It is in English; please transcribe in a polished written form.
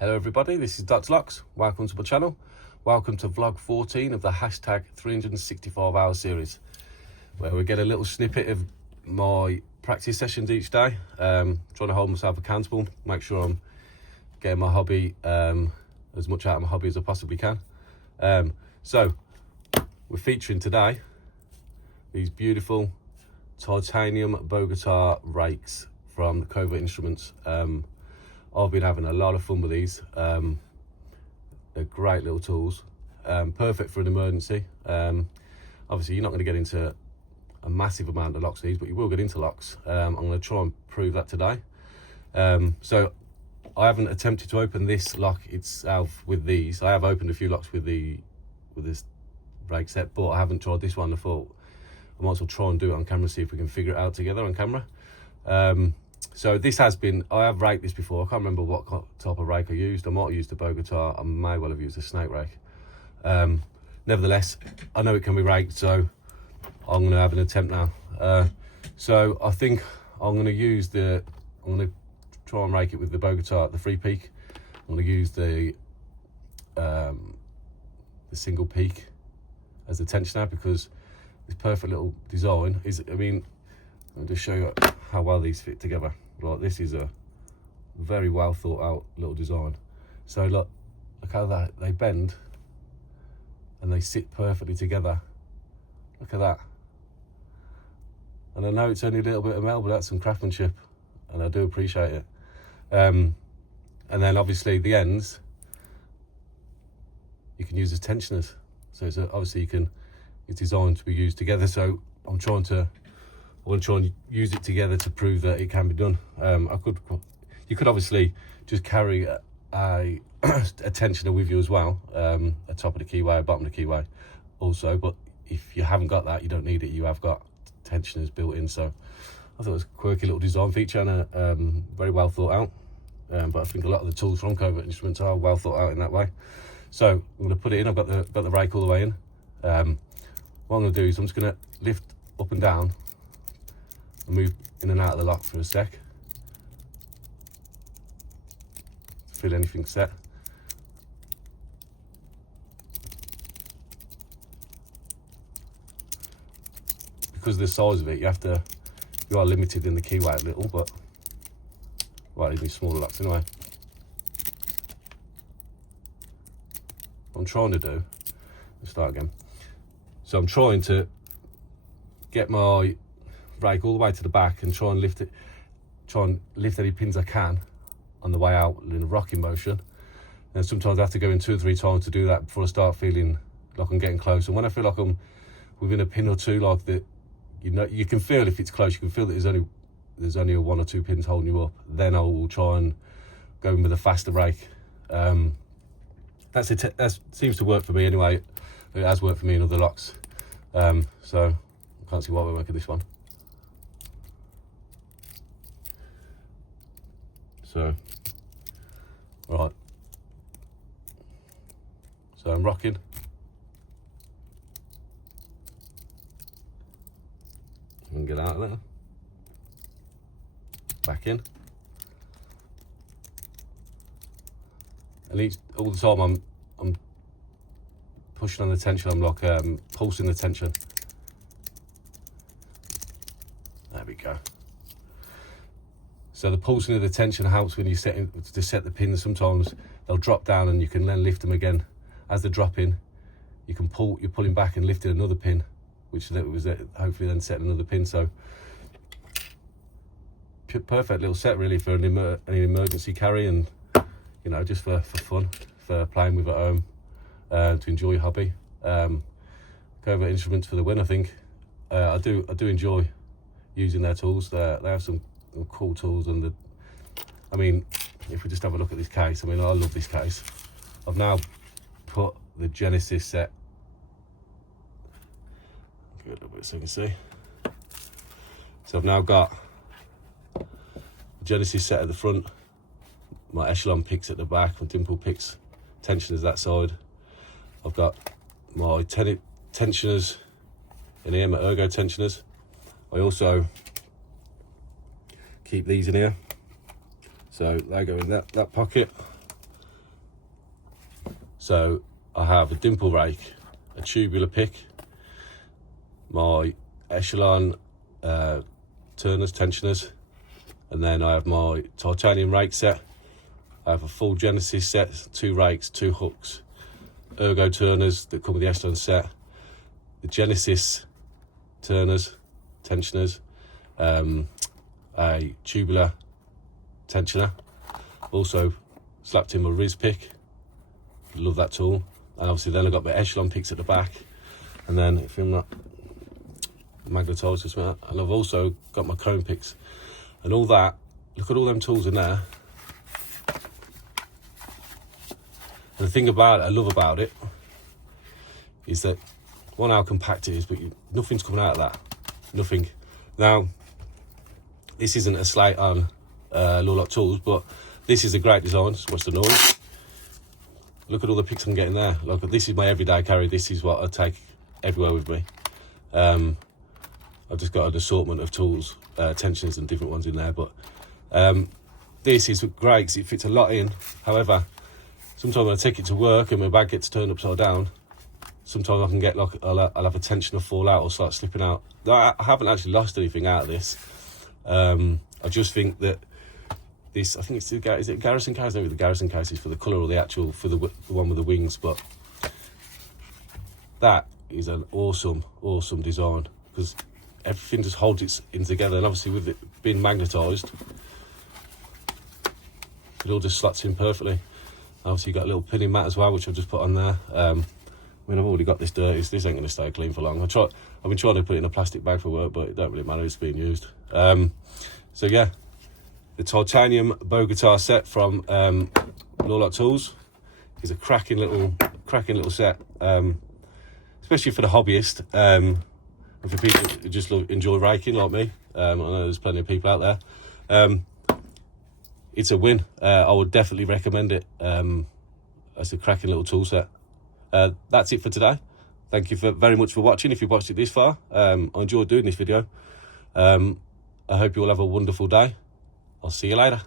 Hello everybody, this is Dr. Locks. Welcome to my channel. Welcome to vlog 14 of the hashtag 365 hour series, where we get a little snippet of my practice sessions each day. Trying to hold myself accountable, make sure I'm getting my hobby as much out of my hobby as I possibly can. So we're featuring today these beautiful Titanium Bogotá Rakes from the Covert Instruments. I've been having a lot of fun with these. They're great little tools, perfect for an emergency. Obviously you're not going to get into a massive amount of locks these, but you will get into locks. I'm going to try and prove that today. So I haven't attempted to open this lock itself with these. I have opened a few locks with this rake set, but I haven't tried this one. I thought I might as well try and do it on camera, see if we can figure it out together on camera. So this has been, I have raked this before. I can't remember what type of rake I used. I might have used a Bogotá, I may well have used a snake rake. Nevertheless, I know it can be raked, so I'm going to have an attempt now. So I think I'm going to try and rake it with the Bogotá at the 3 peak. I'm going to use the single peak as the tensioner, because this perfect little design is, I'll just show you how well these fit together. Like, this is a very well thought out little design. So look how they bend and they sit perfectly together. Look at that. And I know it's only a little bit of metal, but that's some craftsmanship, and I do appreciate it. And then obviously the ends you can use as tensioners. So it's obviously it's designed to be used together. So I want to try and use it together to prove that it can be done. You could obviously just carry a tensioner with you as well, a top of the keyway, a bottom of the keyway also, but if you haven't got that, you don't need it. You have got tensioners built in. So I thought it was a quirky little design feature, and very well thought out. But I think a lot of the tools from Covert Instruments are well thought out in that way. So I'm going to put it in. I've got the rake all the way in. What I'm going to do is I'm just going to lift up and down and move in and out of the lock for a sec. Feel anything set. Because of the size of it, you are limited in the keyway a little, but well, even smaller locks anyway. What I'm trying to do, let's start again. So I'm trying to get my rake all the way to the back and try and lift any pins I can on the way out in a rocking motion. And sometimes I have to go in 2 or 3 times to do that before I start feeling like I'm getting close. And when I feel like I'm within a pin or two, like that, you can feel if it's close, you can feel that there's only 1 or 2 pins holding you up, then I will try and go in with a faster rake. That seems to work for me anyway. It has worked for me in other locks. So I can't see why we work at this one. So, right. So I'm rocking. I can get out of there. Back in. And all the time I'm pushing on the tension. I'm like pulsing the tension. There we go. So the pulsing of the tension helps when you set the pins. Sometimes they'll drop down and you can then lift them again. As they're dropping, you're pulling back and lifting another pin, which was hopefully then setting another pin. So perfect little set really for an emergency carry, and just for fun, for playing with at home, to enjoy your hobby. Covert Instruments for the win, I think. I do enjoy using their tools. They have some cool tools, and if we just have a look at this case, I love this case. I've now put the Genesis set, give it a little bit so you can see. So I've now got the Genesis set at the front, my echelon picks at the back, my dimple picks, tensioners that side. I've got my tensioners in here, my ergo tensioners. I also keep these in here, so they go in that pocket. So I have a dimple rake, a tubular pick, my echelon turners, tensioners, and then I have my titanium rake set. I have a full Genesis set, 2 rakes, 2 hooks, ergo turners that come with the echelon set, the Genesis turners, tensioners, a tubular tensioner, also slapped in my Riz pick, love that tool, and obviously then I've got my echelon picks at the back, and then if I'm not magnetised or something, and I've also got my cone picks and all that. Look at all them tools in there. And the thing about it, I love about it, is that one, how compact it is, but nothing's coming out of that. Nothing. Now, this isn't a slight on Lawlock tools, but this is a great design. What's the noise? Look at all the picks I'm getting there. Look, this is my everyday carry. This is what I take everywhere with me. I've just got an assortment of tools, tensioners and different ones in there, but this is great because it fits a lot in. However, sometimes when I take it to work and my bag gets turned upside down, sometimes I can get like, I'll have a tensioner fall out or start slipping out. I haven't actually lost anything out of this. I just think that this, I think it's, is it Garrison case? Maybe the Garrison case is for the colour or the actual, for the one with the wings, but that is an awesome design because everything just holds it in together, and obviously with it being magnetised, it all just slots in perfectly. Obviously you've got a little pinning mat as well, which I've just put on there. I mean, I've already got this dirty, so this ain't going to stay clean for long. I've been trying to put it in a plastic bag for work, but it don't really matter, it's being used. So yeah, the Titanium Bogotá set from Lawlock Tools is a cracking little set, especially for the hobbyist, and for people who just enjoy raking like me. I know there's plenty of people out there. It's a win. I would definitely recommend it. It's a cracking little tool set. That's it for today. Thank you very much for watching. If you watched it this far, I enjoyed doing this video. I hope you all have a wonderful day. I'll see you later.